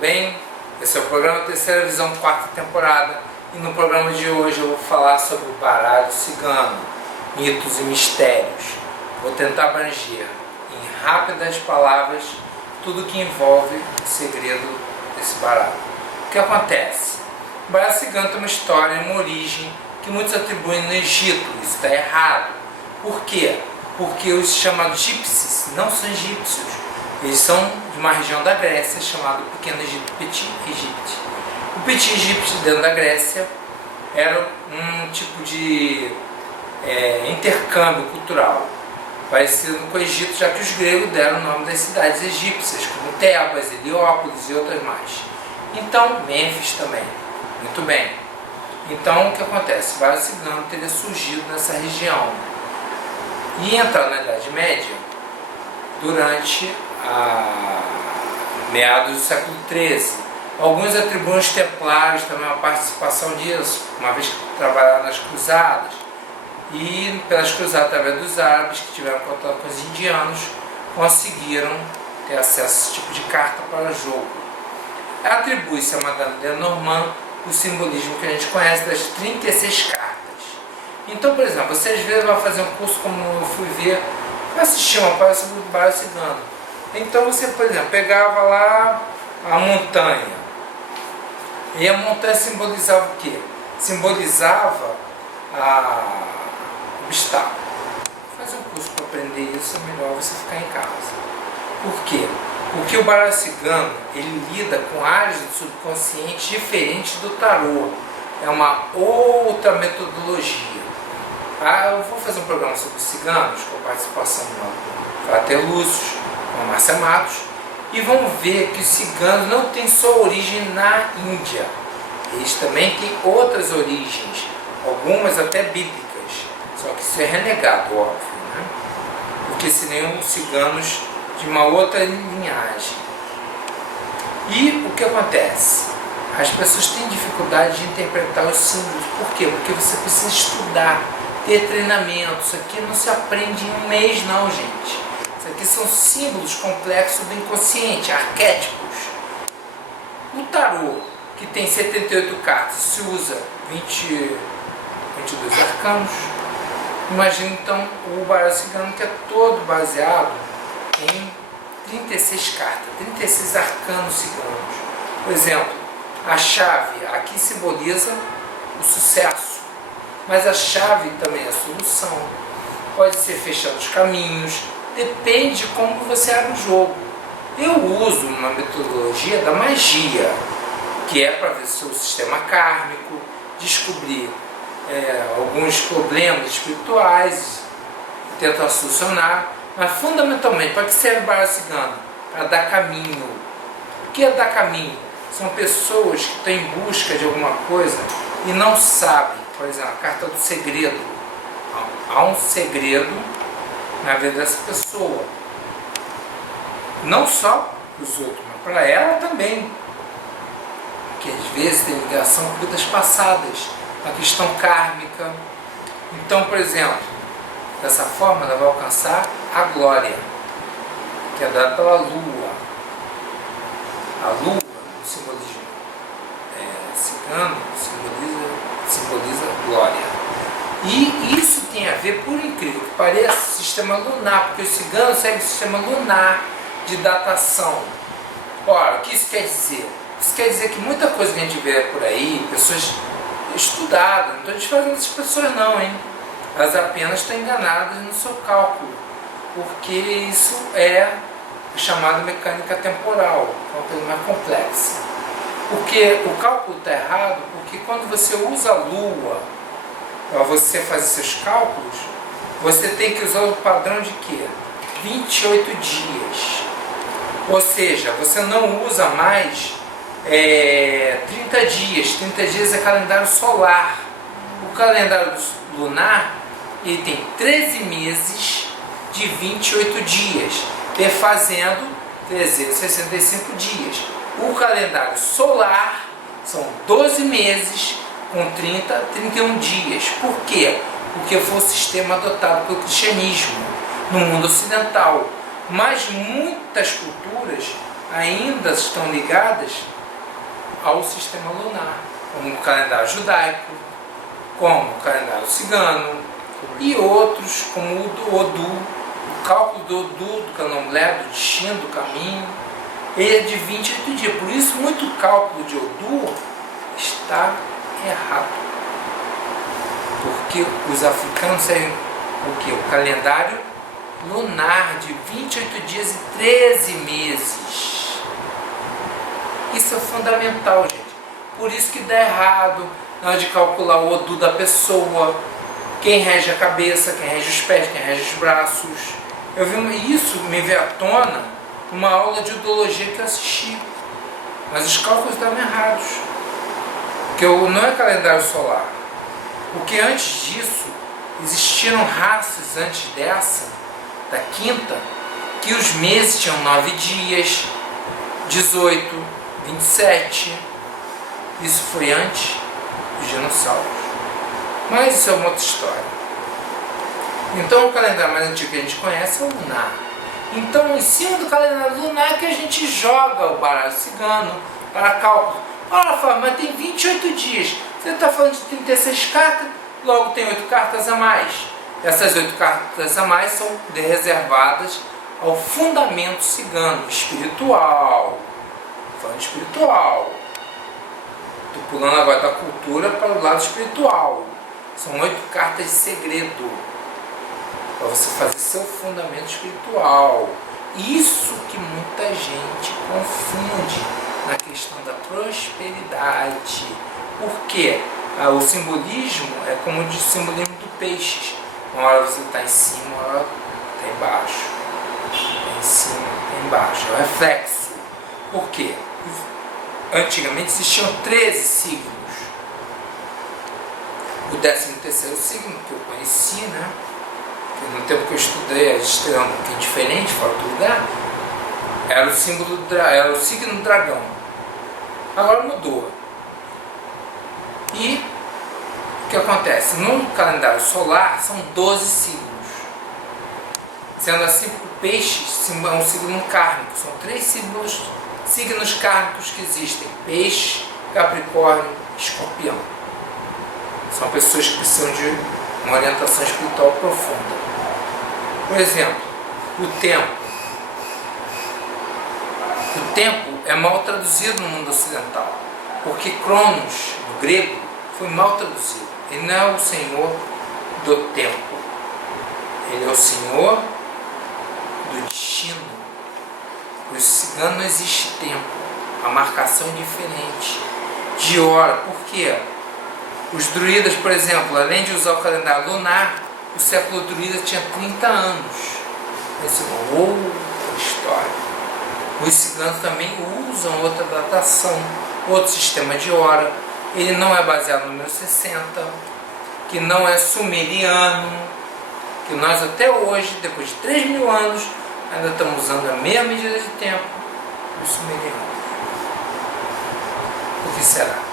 bem? Esse é o programa Terceira Visão, quarta temporada, e no programa de hoje eu vou falar sobre o baralho cigano, mitos e mistérios. Vou tentar abranger em rápidas palavras tudo que envolve o segredo desse baralho. O que acontece? O baralho cigano tem uma história, uma origem que muitos atribuem no Egito. Isso está errado. Por quê? Porque os chamados gypsies não são egípcios. Eles são de uma região da Grécia chamada Pequeno Egito, Petit Egipte. O Petit Egipte, dentro da Grécia, era um tipo de intercâmbio cultural, parecido com o Egito, já que os gregos deram o nome das cidades egípcias, como Tebas, Heliópolis e outras mais. Então, Mênfis também. Muito bem. Então, o que acontece? O baralho cigano teria surgido nessa região e entrar na Idade Média durante meados do século XIII. Alguns atribuem os templários também uma participação disso, uma vez que trabalharam nas cruzadas, e pelas cruzadas através dos árabes que tiveram contato com os indianos, conseguiram ter acesso a esse tipo de carta para jogo. Atribui-se a Madame Lenormand o simbolismo que a gente conhece das 36 cartas. Então, por exemplo, você às vezes vai fazer um curso como eu fui ver, vai assistir uma palestra sobre o baralho cigano. Então você, por exemplo, pegava lá a montanha, e a montanha simbolizava o quê? Simbolizava o obstáculo. Fazer um curso para aprender isso é melhor você ficar em casa. Por quê? Porque o baralho cigano, ele lida com áreas do subconsciente diferentes do tarô. É uma outra metodologia. Eu vou fazer um programa sobre os ciganos, com a participação do Frater Lúcio, com a Márcia Matos, e vão ver que os ciganos não têm só origem na Índia. Eles também têm outras origens, algumas até bíblicas, só que isso é renegado, óbvio, né? Porque seriam ciganos de uma outra linhagem. E o que acontece? As pessoas têm dificuldade de interpretar os símbolos. Por quê? Porque você precisa estudar, ter treinamento. Isso aqui não se aprende em um mês não, gente. Isso aqui são símbolos complexos do inconsciente, arquétipos. O tarô, que tem 78 cartas, se usa 22 arcanos. Imagina então o baralho cigano, que é todo baseado em 36 cartas, 36 arcanos ciganos. Por exemplo, a chave aqui simboliza o sucesso, mas a chave também é a solução. Pode ser fechando os caminhos, depende de como você abre o jogo. Eu uso uma metodologia da magia, que é para ver o seu sistema kármico, descobrir alguns problemas espirituais, tentar solucionar. Mas fundamentalmente, para que serve o baralho cigano? Para dar caminho. O que é dar caminho? São pessoas que estão em busca de alguma coisa e não sabem. Por exemplo, a carta do segredo. Há um segredo na vida dessa pessoa. Não só para os outros, mas para ela também. Que às vezes tem ligação com vidas passadas, a questão kármica. Então, por exemplo, dessa forma ela vai alcançar a glória, que é dada pela lua. A lua, no simbolismo cigano, simboliza glória. E isso tem a ver, por incrível que pareça, o sistema lunar, porque o cigano segue o sistema lunar de datação. Ora, o que isso quer dizer? Isso quer dizer que muita coisa que a gente vê por aí, pessoas estudadas, não estou desfazendo essas pessoas não, hein? Elas apenas estão enganadas no seu cálculo, porque isso é chamada mecânica temporal, que é uma coisa mais complexa. Porque o cálculo está errado, porque quando você usa a lua para você fazer seus cálculos, você tem que usar o padrão de quê? 28 dias. Ou seja, você não usa mais 30 dias. 30 dias é calendário solar. O calendário lunar, ele tem 13 meses de 28 dias, fazendo 365 dias. O calendário solar são 12 meses com 31 dias. Por quê? Porque foi o sistema adotado pelo cristianismo no mundo ocidental. Mas muitas culturas ainda estão ligadas ao sistema lunar, como o calendário judaico, como o calendário cigano e outros, como o do Odu, o cálculo do Odu, do candomblé, do destino, do caminho. Ele é de 28 dias, por isso muito cálculo de Odu está errado. Porque os africanos seguem o quê? O calendário lunar de 28 dias e 13 meses. Isso é fundamental, gente. Por isso que dá errado na hora de calcular o Odu da pessoa, quem rege a cabeça, quem rege os pés, quem rege os braços. Eu vi isso, me veio à tona numa aula de odologia que eu assisti. Mas os cálculos estavam errados. Porque não é calendário solar. Porque antes disso, existiram raças antes dessa, da quinta, que os meses tinham 9 dias, 18, 27. Isso foi antes dos dinossauros. Mas isso é uma outra história. Então o calendário mais antigo que a gente conhece é o lunar. Então em cima do calendário lunar que a gente joga o baralho cigano para cálculo. Olha, Fábio, mas tem 28 dias. Você está falando de 36 cartas, logo tem 8 cartas a mais. Essas 8 cartas a mais são reservadas ao fundamento cigano, espiritual. Falando espiritual. Estou pulando agora da cultura para o lado espiritual. São 8 cartas de segredo, para você fazer seu fundamento espiritual. Isso que muita gente confunde na questão da prosperidade. Por quê? O simbolismo é como o simbolismo do peixe. Uma hora você está em cima, uma hora está embaixo. Está em cima, está embaixo. É o reflexo. Por quê? Antigamente existiam 13 signos. O 13º signo que eu conheci, né? No tempo que eu estudei, a gente era um pouquinho diferente, fora do lugar, era o símbolo, era o signo do dragão. Agora mudou. E o que acontece? No calendário solar são 12 signos. Sendo assim, o peixe é um signo kármico. São 3 signos kármicos que existem: peixe, capricórnio e escorpião. São pessoas que precisam de uma orientação espiritual profunda. Por exemplo, o tempo. O tempo é mal traduzido no mundo ocidental, porque Cronos, no grego, foi mal traduzido. Ele não é o senhor do tempo. Ele é o senhor do destino. Para os ciganos não existe tempo. A marcação é diferente. De hora. Por quê? Os druidas, por exemplo, além de usar o calendário lunar, o século druida tinha 30 anos. Essa é uma outra história. Os ciganos também usam outra datação, outro sistema de hora. Ele não é baseado no número 60, que não é sumeriano, que nós até hoje, depois de 3.000 anos, ainda estamos usando a mesma medida de tempo dos sumerianos. Por que será?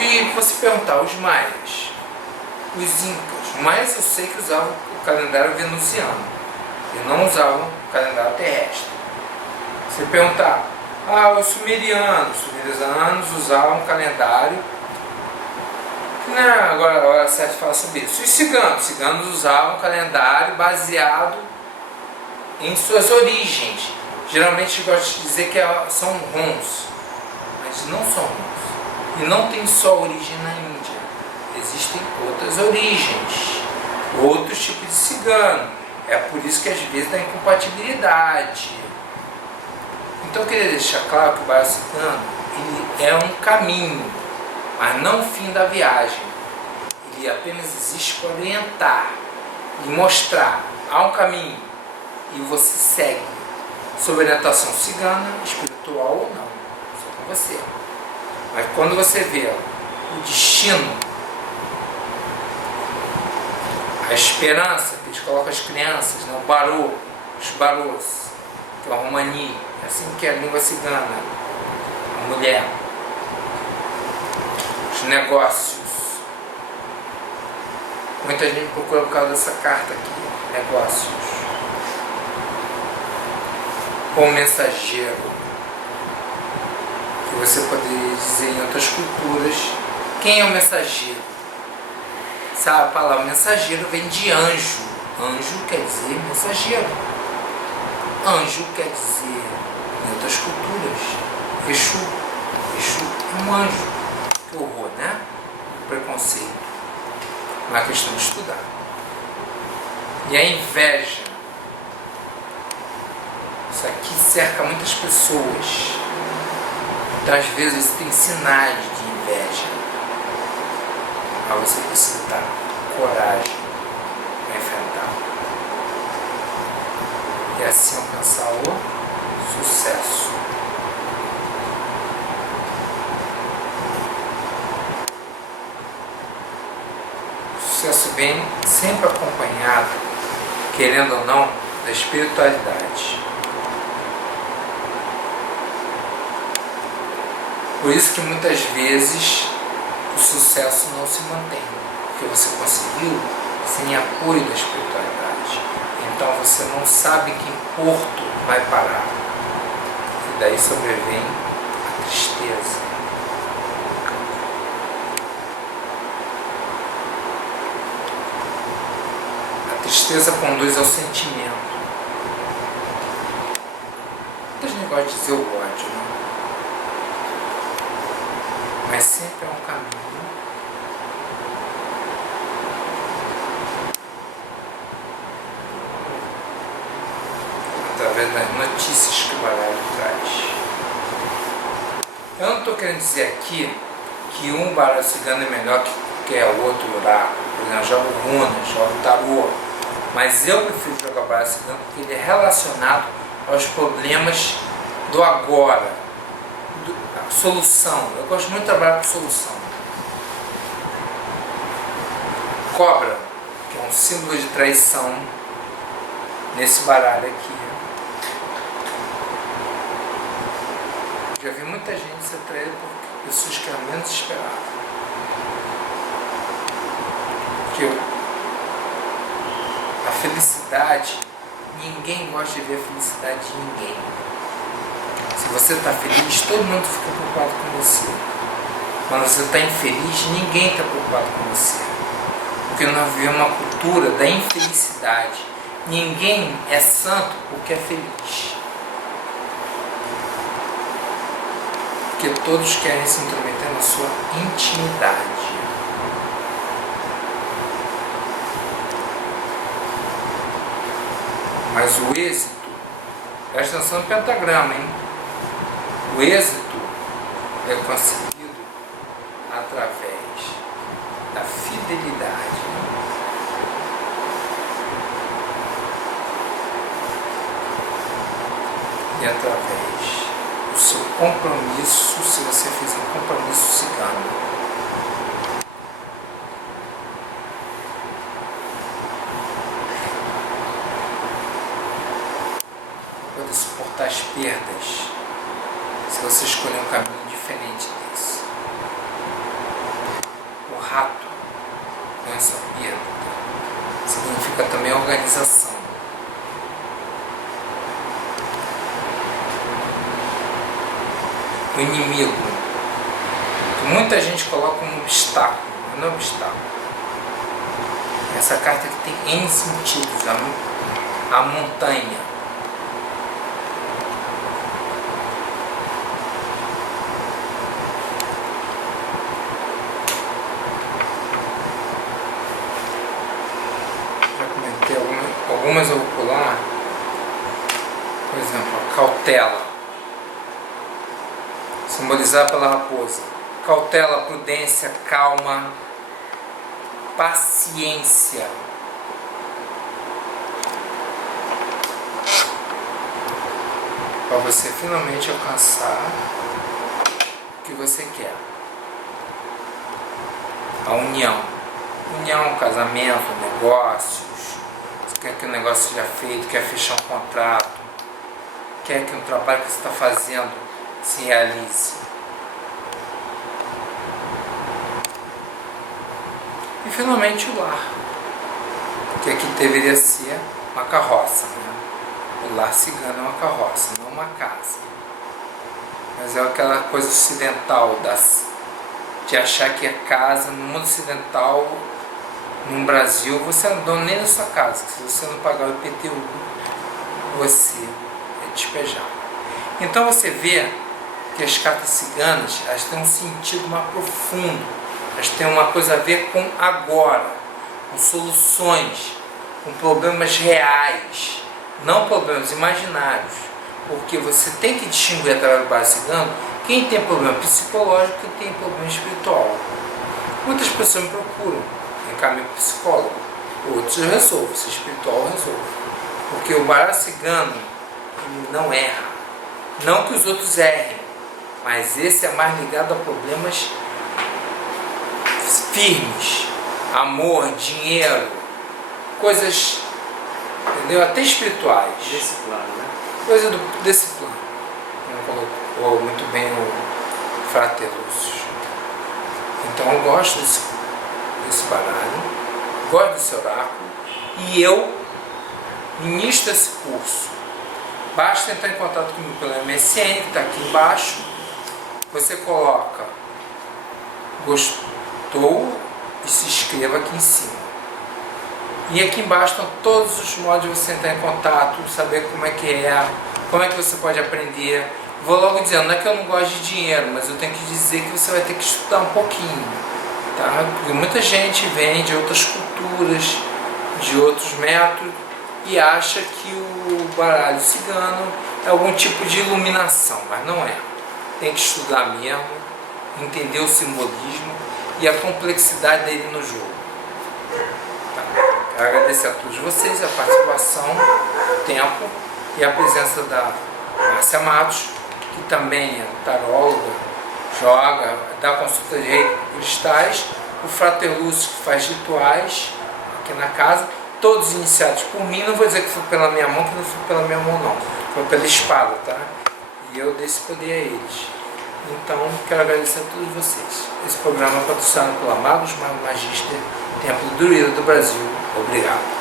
E você perguntar, os maias, os incas. Os maias eu sei que usavam o calendário venusiano e não usavam o calendário terrestre. Você perguntar, os sumerianos usavam um calendário, agora a hora certa fala sobre isso. Os ciganos usavam um calendário baseado em suas origens. Geralmente gosto de dizer que são Huns, mas não são Huns. E não tem só origem na Índia. Existem outras origens, outros tipos de cigano. É por isso que às vezes dá incompatibilidade. Então eu queria deixar claro que o baralho cigano ele é um caminho, mas não o fim da viagem. Ele apenas existe para orientar e mostrar. Há um caminho e você segue, sob orientação cigana, espiritual ou não. Isso é com você. Mas quando você vê o destino, a esperança, que eles colocam as crianças, né? O barô, os barôs, que é o romani, é assim que é a língua cigana, a mulher, os negócios. Muita gente procura por causa dessa carta aqui, negócios. ou mensageiro, que você poderia dizer em outras culturas. Quem é o mensageiro? Sabe, a palavra mensageiro vem de anjo. Anjo quer dizer mensageiro. Anjo quer dizer, em outras culturas, Exu. Exu é um anjo. Que horror, né? Preconceito. Uma questão de estudar. E a inveja. Isso aqui cerca muitas pessoas. Então, às vezes, tem sinais de inveja. Mas você precisa dar coragem para enfrentar. E assim alcançar o sucesso. O sucesso vem sempre acompanhado, querendo ou não, da espiritualidade. Por isso que muitas vezes o sucesso não se mantém, porque você conseguiu sem apoio da espiritualidade. Então você não sabe em que porto vai parar. E daí sobrevém a tristeza. A tristeza conduz ao sentimento. Muitas negócios de dizer o ódio, né? Mas sempre é um caminho. Através das notícias que o baralho traz. Eu não estou querendo dizer aqui que um baralho cigano é melhor que o outro oráculo. Por exemplo, eu jogo runas, jogo tarô. Mas eu prefiro jogar baralho cigano porque ele é relacionado aos problemas do agora. Solução. Eu gosto muito de trabalhar com solução. Cobra, que é um símbolo de traição nesse baralho aqui. Já vi muita gente ser traída por pessoas que eram menos esperadas. Porque a felicidade, ninguém gosta de ver a felicidade de ninguém. Se você está feliz, todo mundo fica preocupado com você. Quando você está infeliz, ninguém está preocupado com você. Porque nós vivemos uma cultura da infelicidade. Ninguém é santo porque é feliz. Porque todos querem se intrometer na sua intimidade. Mas o êxito, presta atenção no pentagrama, hein? O êxito é conseguido através da fidelidade. E através do seu compromisso, se você fizer um compromisso cigano. Poder suportar as perdas. Se você escolher um caminho diferente desse. O rato não é só perda, significa também organização. O inimigo, que muita gente coloca como obstáculo, mas não é obstáculo. Essa carta aqui tem N sentidos, a montanha. Algumas eu vou pular, por exemplo, a cautela, simbolizada pela raposa. Cautela, prudência, calma, paciência. Para você finalmente alcançar o que você quer. A união. União, casamento, negócios. Quer que o negócio seja feito, quer fechar um contrato, quer que o trabalho que você está fazendo se realize. E finalmente o lar, que aqui deveria ser uma carroça, né? O lar cigano é uma carroça, não uma casa. Mas é aquela coisa ocidental de achar que a casa, no mundo ocidental, no Brasil, você não é dono nem da sua casa. Se você não pagar o IPTU, você é despejado. Então você vê que as cartas ciganas, elas têm um sentido mais profundo. Elas têm uma coisa a ver com agora, com soluções, com problemas reais, não problemas imaginários. Porque você tem que distinguir através do baralho cigano quem tem problema psicológico e quem tem problema espiritual. Muitas pessoas me procuram, encaminham psicólogo, outros eu resolvo, se espiritual eu resolvo. Porque o baralho cigano, ele não erra. Não que os outros errem, mas esse é mais ligado a problemas firmes, amor, dinheiro, coisas, entendeu? Até espirituais. Desse plano, né? Coisa desse plano. Como colocou muito bem o Frater Lúcio. Então eu gosto desse baralho, gosto desse oráculo, e eu ministro esse curso. Basta entrar em contato comigo pelo MSN, que está aqui embaixo. Você coloca gostou e se inscreva aqui em cima. E aqui embaixo estão todos os modos de você entrar em contato, saber como é que você pode aprender. Vou logo dizendo, não é que eu não gosto de dinheiro, mas eu tenho que dizer que você vai ter que estudar um pouquinho, tá? Porque muita gente vem de outras culturas, de outros métodos, e acha que o baralho cigano é algum tipo de iluminação, mas não é. Tem que estudar mesmo, entender o simbolismo e a complexidade dele no jogo. Tá? Quero agradecer a todos vocês a participação, o tempo e a presença da Márcia Matos, que também é taróloga, joga, dá consulta de cristais, o Frater Lúcio, que faz rituais aqui na casa, todos iniciados por mim. Não vou dizer que foi pela minha mão, que não foi pela minha mão não, foi pela espada, tá? E eu dei esse poder a eles. Então, quero agradecer a todos vocês. Esse programa é patrocinado pela Magos Magister, Templo do Druida do Brasil. Obrigado.